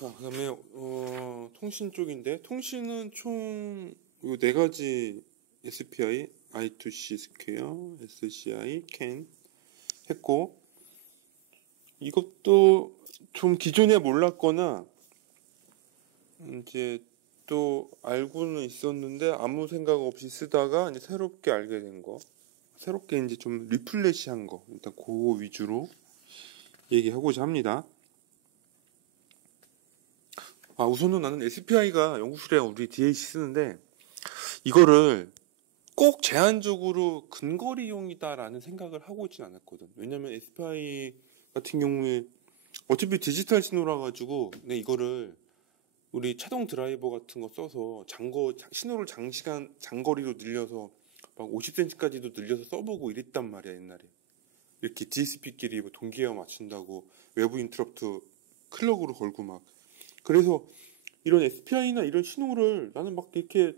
자, 그다음에 통신 쪽인데 통신은 총 요 네 가지 SPI, I2C 스퀘어, SCI, CAN 했고 이것도 좀 기존에 몰랐거나 이제 또 알고는 있었는데 아무 생각 없이 쓰다가 이제 새롭게 알게 된 거, 새롭게 이제 좀 리플레시한 거 일단 그거 위주로 얘기하고자 합니다. 우선은 나는 SPI가 연구실에 우리 DAC 쓰는데 이거를 꼭 제한적으로 근거리용이다라는 생각을 하고 있진 않았거든. 왜냐면 SPI 같은 경우에 어차피 디지털 신호라 가지고 근데 이거를 우리 차동 드라이버 같은 거 써서 신호를 장거리로 늘려서 막 50cm까지도 늘려서 써보고 이랬단 말이야 옛날에. 이렇게 DSP끼리 뭐 동기화 맞춘다고 외부 인터럽트 클럭으로 걸고 막. 그래서 이런 SPI나 이런 신호를 나는 막 이렇게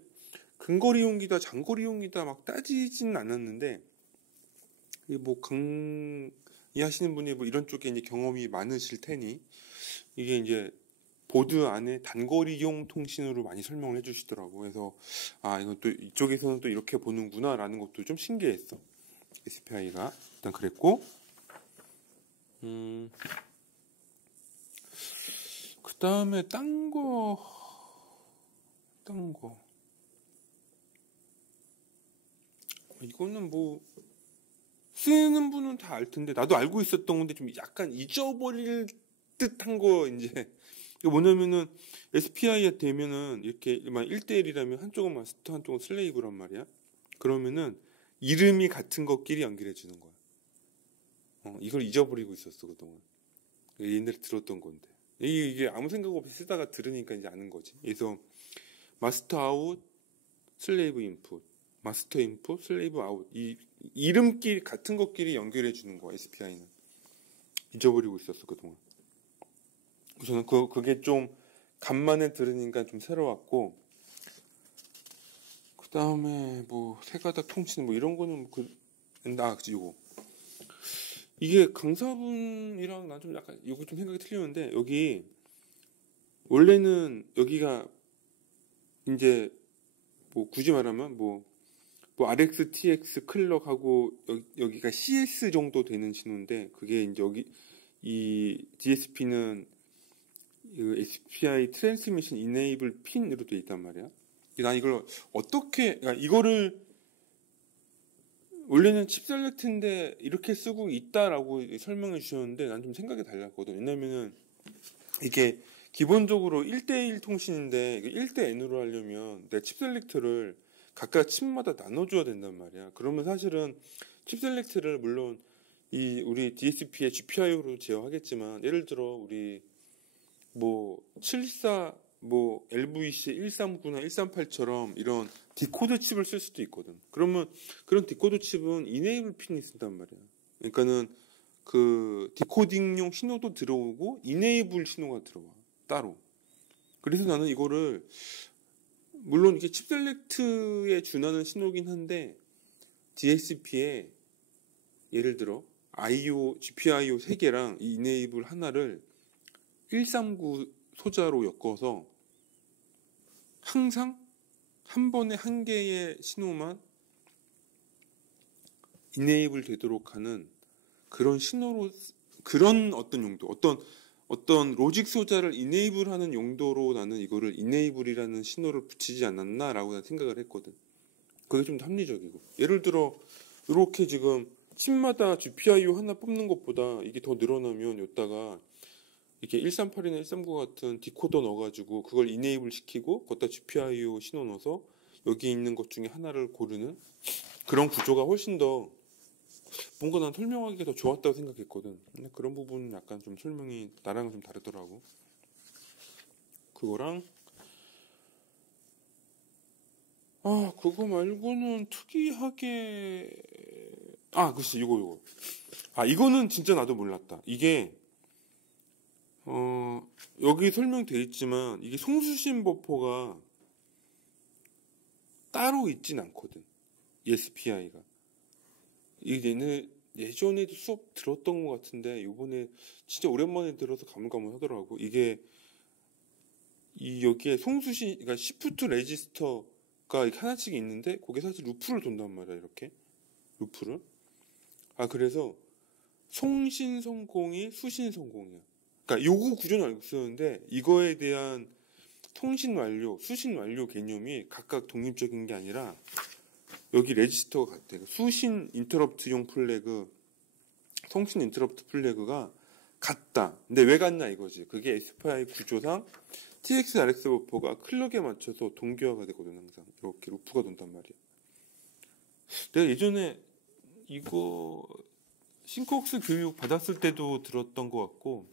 근거리용이다 장거리용이다 막 따지진 않았는데 뭐 강의하시는 분이 뭐 이런 쪽에 이제 경험이 많으실 테니 이게 이제 보드 안에 단거리용 통신으로 많이 설명을 해주시더라고. 그래서 이건 또 이쪽에서는 또 이렇게 보는구나라는 것도 좀 신기했어. SPI가 일단 그랬고, 그 다음에 딴 거. 이거는 뭐 쓰는 분은 다 알 텐데 나도 알고 있었던 건데 좀 약간 잊어버릴 듯한 거 이제. 이게 뭐냐면은 SPI에 되면은 이렇게 1대1이라면 한쪽은 마스터 한쪽은 슬레이브란 말이야. 그러면은 이름이 같은 것끼리 연결해 주는 거야. 이걸 잊어버리고 있었어 그동안. 옛날에 들었던 건데 이게 아무 생각 없이 쓰다가 들으니까 이제 아는 거지. 그래서 마스터 아웃 슬레이브 인풋, 마스터 인풋 슬레이브 아웃 이 이름끼리 같은 것끼리 연결해 주는 거야. SPI는 잊어버리고 있었어 그동안. 우선은 그게 좀 간만에 들으니까 좀 새로웠고, 그 다음에 뭐 세가닥 통신 뭐 이런 거는 요거 이게 강사분이랑 난 좀 약간 이거 좀 생각이 틀리는데 여기 원래는 여기가 이제 뭐 굳이 말하면 뭐 RX, TX 클럭하고 여기가 CS 정도 되는 신호인데 그게 이제 이 DSP는 SPI 트랜스미션 이네이블 핀으로 돼 있단 말이야. 난 이걸 그러니까 이거를 원래는 칩 셀렉트인데 이렇게 쓰고 있다라고 설명해 주셨는데 난 좀 생각이 달랐거든. 왜냐면은 이게 기본적으로 1대1 통신인데 1대 N으로 하려면 내 칩 셀렉트를 각각 칩마다 나눠줘야 된단 말이야. 그러면 사실은 칩 셀렉트를 물론 우리 DSP의 GPIO로 제어하겠지만 예를 들어 우리 뭐 74, 뭐 LVC 139나 138처럼 이런 디코더 칩을 쓸 수도 있거든. 그러면 그런 디코더 칩은 이네이블 핀이 쓴단 말이야. 그러니까는 그 디코딩용 신호도 들어오고 이네이블 신호가 들어와 따로. 그래서 나는 이거를 물론 이게 칩 셀렉트에 준하는 신호긴 한데 DSP에 예를 들어 GPIO 3개랑 이 이네이블 하나를 139 소자로 엮어서 항상 한 번에 한 개의 신호만 이네이블 되도록 하는 그런 신호로 그런 어떤 용도 어떤 로직 소자를 이네이블하는 용도로 나는 이거를 이네이블이라는 신호를 붙이지 않았나라고 난 생각을 했거든. 그게 좀 합리적이고 예를 들어 이렇게 지금 칩마다 GPIO 하나 뽑는 것보다 이게 더 늘어나면 여기다가 이렇게 138이나 139 같은 디코더 넣어가지고 그걸 이네이블 시키고 거기다 GPIO 신호 넣어서 여기 있는 것 중에 하나를 고르는 그런 구조가 훨씬 더 뭔가 난 설명하기가 더 좋았다고 생각했거든. 근데 그런 부분은 약간 좀 설명이 나랑은 좀 다르더라고. 그거랑 그거 말고는 특이하게 글쎄 이거 이거는 진짜 나도 몰랐다. 이게 여기 설명돼 있지만 이게 송수신 버퍼가 따로 있진 않거든. SPI가. 이게 예전에도 수업 들었던 것 같은데 이번에 진짜 오랜만에 들어서 가물가물하더라고. 이게 이 여기에 송수신, 그러니까 시프트 레지스터가 이렇게 하나씩 있는데 거기에 사실 루프를 돈단 말이야. 이렇게 루프를. 그래서 송신성공이 수신성공이야. 그러니까 요거 구조는 알고 있었는데 이거에 대한 통신 완료, 수신 완료 개념이 각각 독립적인 게 아니라 여기 레지스터가 같아. 수신 인터럽트용 플래그, 통신 인터럽트 플래그가 같다. 근데 왜 같나 이거지. 그게 SPI 구조상 TX RX 버퍼가 클럭에 맞춰서 동기화가 되거든. 항상 이렇게 루프가 돈단 말이야. 내가 예전에 이거 싱크웍스 교육 받았을 때도 들었던 것 같고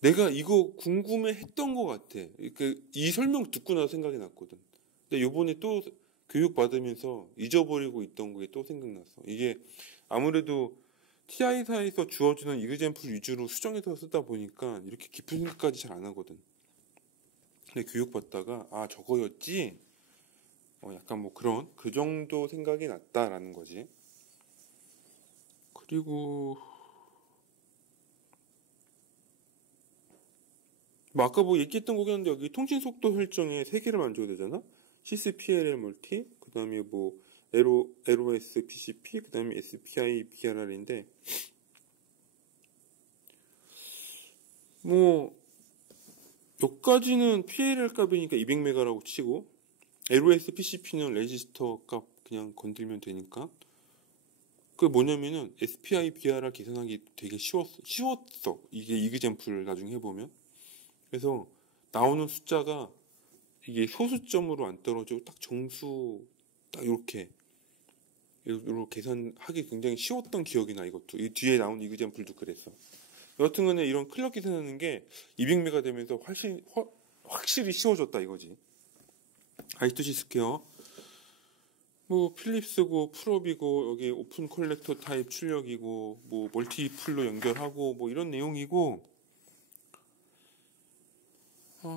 내가 이거 궁금해 했던 것 같아. 이 설명 듣고 나서 생각이 났거든. 근데 요번에 또 교육 받으면서 잊어버리고 있던 게 또 생각났어. 이게 아무래도 TI사에서 주어지는 이그젠플 위주로 수정해서 쓰다 보니까 이렇게 깊은 생각까지 잘 안 하거든. 근데 교육 받다가 저거였지? 약간 뭐 그 정도 생각이 났다라는 거지. 그리고 아까 뭐 얘기했던 거였는데 여기 통신 속도 설정에 3개를 만져야 되잖아. CCPLL 멀티, 그 다음에 뭐 LOS PCP, 그 다음에 SPI BRR인데 뭐 여기까지는 PLL 값이니까 200메가라고 치고 LOS PCP는 레지스터 값 그냥 건들면 되니까 그게 뭐냐면은 SPI BRR 계산하기 되게 쉬웠어. 이게 이그젠플을 나중에 해보면. 그래서 나오는 숫자가 이게 소수점으로 안 떨어지고 딱 정수 딱 이렇게 계산하기 굉장히 쉬웠던 기억이 나. 이것도 이 뒤에 나온 이그젠플도 그랬어. 여하튼 간에 이런 클럭 계산하는 게 200메가 되면서 확실히 쉬워졌다 이거지. I2C 스퀘어 뭐 필립스고 풀업이고 여기 오픈 컬렉터 타입 출력이고 뭐 멀티풀로 연결하고 뭐 이런 내용이고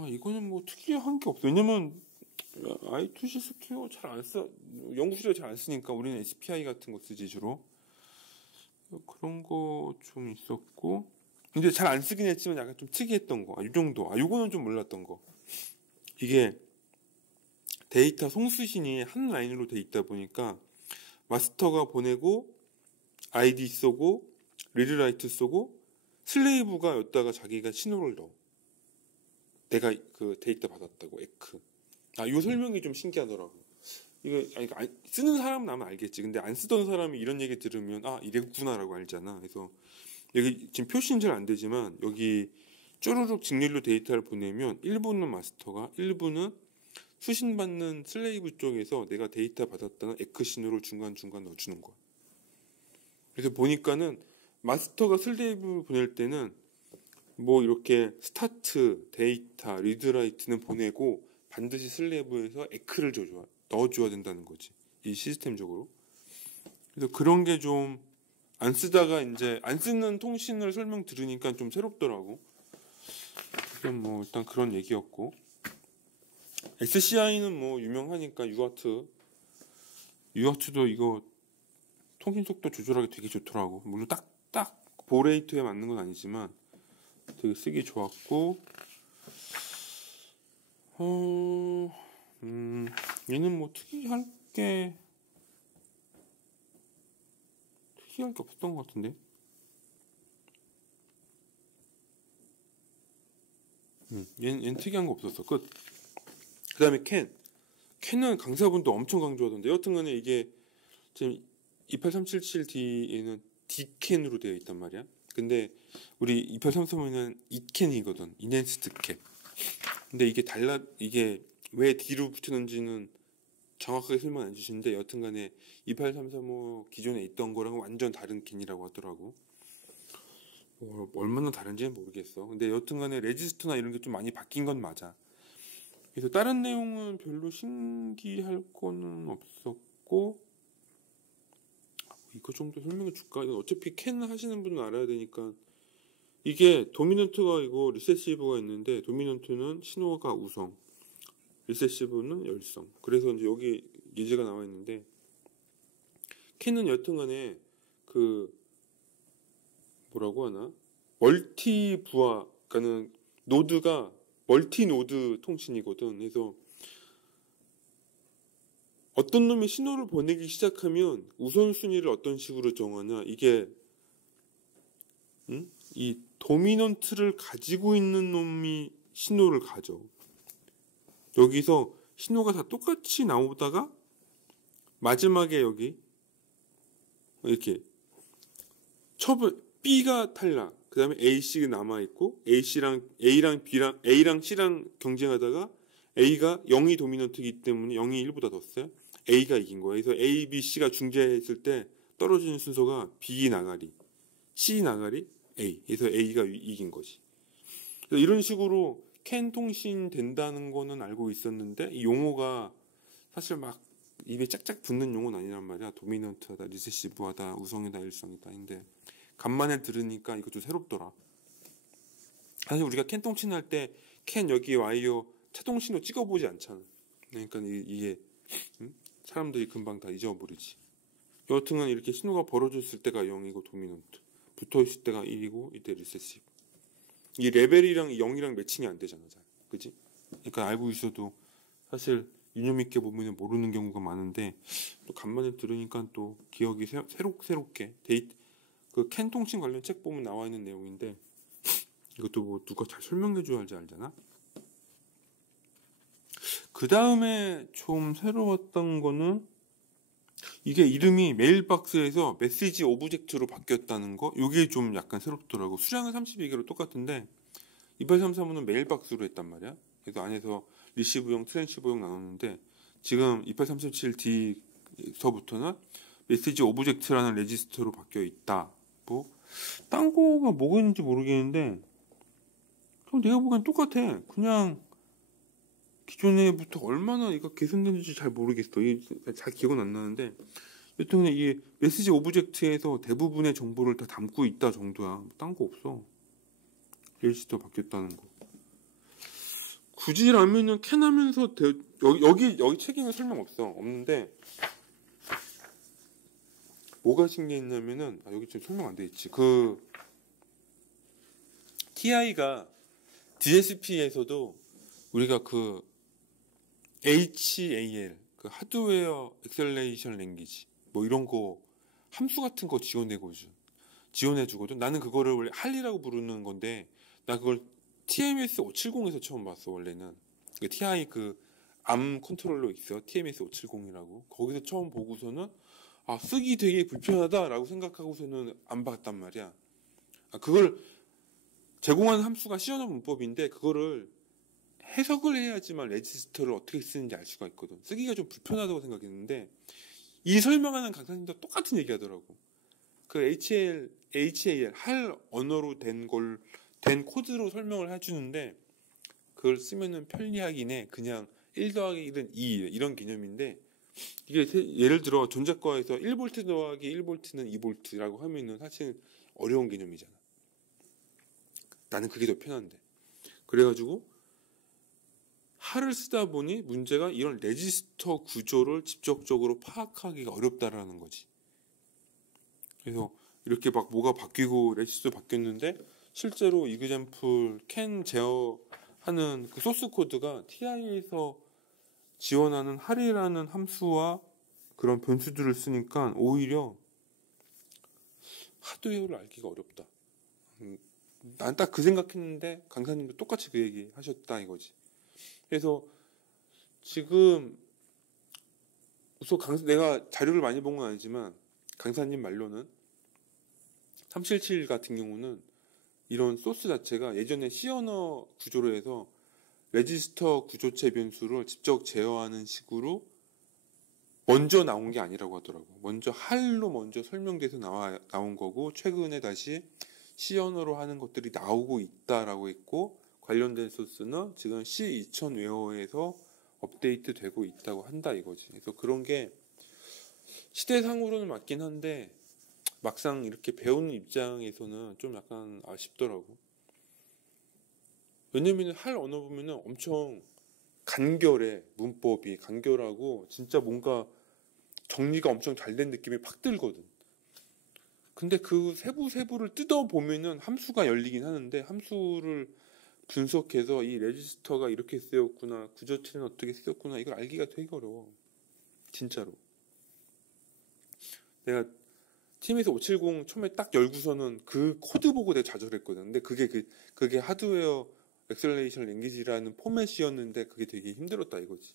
이거는 뭐 특이한 게 없어. 왜냐면 I2C 스퀘어 잘 안 써. 연구실에 잘 안 쓰니까 우리는 SPI 같은 거 쓰지 주로. 그런 거 좀 있었고 근데 잘 안 쓰긴 했지만 약간 좀 특이했던 거. 이 정도. 요거는 좀 몰랐던 거. 이게 데이터 송수신이 한 라인으로 돼 있다 보니까 마스터가 보내고 아이디 쏘고 리드라이트 쏘고 슬레이브가 여기다가 자기가 신호를 넣어. 내가 그 데이터 받았다고 에크. 요 설명이 좀 신기하더라고. 이거 쓰는 사람은 아마 알겠지. 근데 안 쓰던 사람이 이런 얘기 들으면 이랬구나라고 알잖아. 그래서 여기 지금 표시는 잘 안 되지만 여기 쪼르륵 직렬로 데이터를 보내면 일부는 마스터가 일부는 수신받는 슬레이브 쪽에서 내가 데이터 받았다는 에크 신호를 중간중간 넣어주는 거야. 그래서 보니까는 마스터가 슬레이브 보낼 때는 뭐 이렇게 스타트, 데이터, 리드라이트는 보내고 반드시 슬레이브에서 에크를 넣어줘야 된다는 거지. 이 시스템적으로. 그래서 그런 게 좀 안 쓰다가 이제 안 쓰는 통신을 설명 들으니까 좀 새롭더라고. 그건 뭐 일단 그런 얘기였고. SCI는 뭐 유명하니까 유아트도 이거 통신 속도 조절하기 되게 좋더라고. 물론 딱 보레이트에 맞는 건 아니지만 되게 쓰기 좋았고 얘는 뭐 특이할 게 없었던 것 같은데. 얘는 특이한 거 없었어. 그 다음에 캔은 강사분도 엄청 강조하던데. 여튼간에 이게 지금 28377D에는 D캔으로 되어 있단 말이야. 근데 우리 2833은 E캔이거든. 인핸스드 캔. 근데 이게 왜 D로 붙였는지는 정확하게 설명 안 주시는데 여튼간에 28335 기존에 있던 거랑 완전 다른 캔이라고 하더라고. 얼마나 다른지는 모르겠어. 근데 여튼간에 레지스터나 이런 게 좀 많이 바뀐 건 맞아. 그래서 다른 내용은 별로 신기할 거는 없었고 이거 정도 설명해 줄까? 이건 어차피 캔 하시는 분은 알아야 되니까 이게 도미넌트가 이거 리세시브가 있는데 도미넌트는 신호가 우성, 리세시브는 열성. 그래서 이제 여기 예제가 나와 있는데 캔은 여튼간에 뭐라고 하나? 멀티 부하, 그러니까는 노드가 멀티 노드 통신이거든. 그래서 어떤 놈이 신호를 보내기 시작하면 우선순위를 어떤 식으로 정하냐. 이게 이 도미넌트를 가지고 있는 놈이 신호를 가져. 여기서 신호가 다 똑같이 나오다가 마지막에 여기 이렇게 B가 탈락. 그 다음에 A씨가 남아있고 A랑 C랑 경쟁하다가 A가 0이 도미넌트이기 때문에 0이 1보다 더 세요. A가 이긴 거예요. 그래서 A, B, C가 중재했을 때 떨어지는 순서가 B 나가리, C 나가리, A. 그래서 A가 이긴 거지. 그래서 이런 식으로 캔 통신 된다는 거는 알고 있었는데 이 용어가 사실 막 입에 짝짝 붙는 용어는 아니란 말이야. 도미넌트하다, 리세시브하다, 우성이다, 일성이다. 근데 간만에 들으니까 이것도 새롭더라. 사실 우리가 캔 통신할 때 캔 여기 와이어 차동신호 찍어보지 않잖아. 그러니까 이게 사람들이 금방 다 잊어버리지. 여하튼간 이렇게 신호가 벌어졌을 때가 0이고 도미넌트, 붙어있을 때가 1이고 이때 리세시브. 이 레벨이랑 0이랑 매칭이 안 되잖아, 잘. 그지? 그러니까 알고 있어도 사실 유념 있게 보면 모르는 경우가 많은데 또 간만에 들으니까 또 기억이 새롭게 그 캔 통신 관련 책 보면 나와 있는 내용인데 이것도 뭐 누가 잘 설명해 줘야 알잖아. 그 다음에 좀 새로웠던 거는 이게 이름이 메일박스에서 메시지 오브젝트로 바뀌었다는 거. 이게 좀 약간 새롭더라고. 수량은 32개로 똑같은데 2833은 메일박스로 했단 말이야. 그래서 안에서 리시브용, 트랜시버용 나눴는데 지금 2837D서부터는 메시지 오브젝트라는 레지스터로 바뀌어 있다. 뭐 딴 거가 뭐가 있는지 모르겠는데 내가 보기엔 똑같아. 그냥 기존에부터 얼마나 이거 개선됐는지 잘 모르겠어. 잘 기억은 안 나는데 여튼 이 메시지 오브젝트에서 대부분의 정보를 다 담고 있다 정도야. 딴 거 없어. 레지스터 바뀌었다는 거. 굳이라면은 캔하면서 여기 책임은 설명 없는데 뭐가 신기했냐면은 여기 지금 설명 안 돼 있지. 그 TI가 DSP에서도 우리가 그 HAL 그 하드웨어 엑셀레이션 랭귀지 뭐 이런 거 함수 같은 거 지원해 주거든. 나는 그거를 원래 할리라고 부르는 건데 나 그걸 TMS 570에서 처음 봤어. 원래는 그 TI 그 암 컨트롤러 있어. TMS 570이라고. 거기서 처음 보고서는 쓰기 되게 불편하다라고 생각하고서는 안 봤단 말이야. 그걸 제공하는 함수가 C 언어 문법인데 그거를 해석을 해야지만 레지스터를 어떻게 쓰는지 알 수가 있거든. 쓰기가 좀 불편하다고 생각했는데 이 설명하는 강사님도 똑같은 얘기 하더라고. 그 HAL 할 언어로 된 코드로 설명을 해주는데 그걸 쓰면은 편리하긴 해. 그냥 1 더하기 1은 2 이런 개념인데 이게 예를 들어 전자과에서 1V 더하기 1V는 2V라고 하면은 사실 어려운 개념이잖아. 나는 그게 더 편한데. 그래가지고 할을 쓰다 보니 문제가 이런 레지스터 구조를 직접적으로 파악하기가 어렵다라는 거지. 그래서 이렇게 막 뭐가 바뀌고 레지스터 바뀌었는데 실제로 이그젬플 캔 제어하는 그 소스 코드가 TI에서 지원하는 할이라는 함수와 그런 변수들을 쓰니까 오히려 하드웨어를 알기가 어렵다. 난 딱 그 생각했는데 강사님도 똑같이 그 얘기 하셨다 이거지. 그래서 지금 우선 내가 자료를 많이 본 건 아니지만 강사님 말로는 377 같은 경우는 이런 소스 자체가 예전에 C 언어 구조로 해서 레지스터 구조체 변수를 직접 제어하는 식으로 먼저 나온 게 아니라고 하더라고. 먼저 설명돼서 나온 거고 최근에 다시 C 언어로 하는 것들이 나오고 있다라고 했고 관련된 소스는 지금 C2000 웨어에서 업데이트 되고 있다고 한다 이거지. 그래서 그런 게 시대상으로는 맞긴 한데 막상 이렇게 배우는 입장에서는 좀 약간 아쉽더라고. 왜냐면 할 언어 보면은 엄청 간결해. 문법이 간결하고 진짜 뭔가 정리가 엄청 잘 된 느낌이 팍 들거든. 근데 그 세부를 뜯어보면은 함수가 열리긴 하는데 함수를 분석해서 이 레지스터가 이렇게 쓰였구나, 구조체는 어떻게 쓰였구나, 이걸 알기가 되게 어려워. 진짜로. 내가 팀에서 570 처음에 딱 열고서는 그 코드 보고 내가 좌절했거든. 근데 그게 하드웨어 엑셀레이션 랭귀지라는 포맷이었는데 그게 되게 힘들었다 이거지.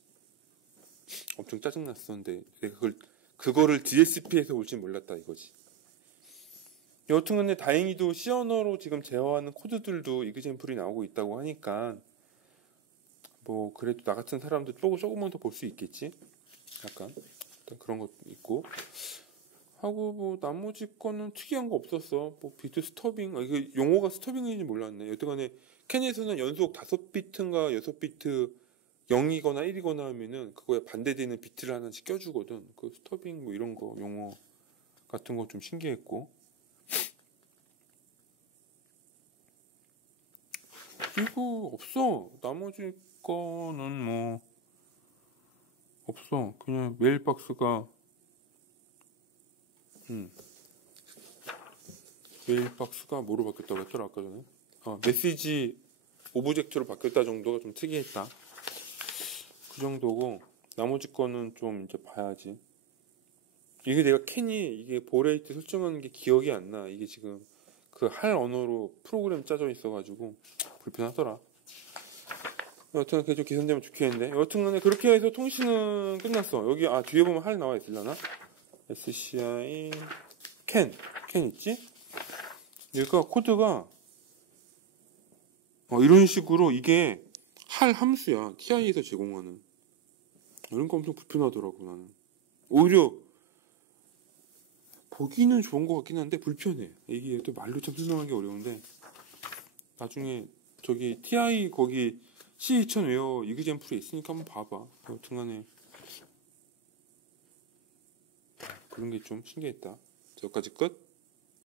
엄청 짜증났었는데 내가 그거를 DSP에서 올 줄 몰랐다 이거지. 여튼 근데 다행히도 C 언어로 지금 제어하는 코드들도 이그젠플이 나오고 있다고 하니까 뭐 그래도 나 같은 사람도 조금만 더 볼 수 있겠지. 약간 그런 것도 있고 하고 뭐 나머지 거는 특이한 거 없었어. 뭐 비트 스터빙, 이게 용어가 스터빙인지 몰랐네. 여튼간에 캔에서는 연속 5비트인가 6비트 0이거나 1이거나 하면은 그거에 반대되는 비트를 하나씩 껴주거든. 그 스터빙 뭐 이런 거 용어 같은 거 좀 신기했고. 그리고 없어. 나머지 거는 뭐 없어. 그냥 메일박스가 메일박스가 뭐로 바뀌었다고 했더라 아까 전에. 메시지 오브젝트로 바뀌었다 정도가 좀 특이했다. 그 정도고 나머지 거는 좀 이제 봐야지. 이게 내가 캔이 이게 보레이트 설정하는 게 기억이 안 나. 이게 지금 그 할 언어로 프로그램 짜져 있어가지고 불편하더라. 여튼 그게 좀 개선되면 좋겠는데. 여튼간에 그렇게 해서 통신은 끝났어. 여기 뒤에 보면 할 나와 있으려나? SCI 캔 있지? 얘가 코드가 이런 식으로 이게 할 함수야. TI에서 제공하는. 이런 거 엄청 불편하더라고 나는. 오히려 보기는 좋은 것 같긴 한데 불편해. 이게 또 말로 참 설명하기 어려운데 나중에 저기 TI 거기 C2000 웨어 이그젠플에 있으니까 한번 봐봐. 여튼간에 그런 게 좀 신기했다. 여기까지 끝.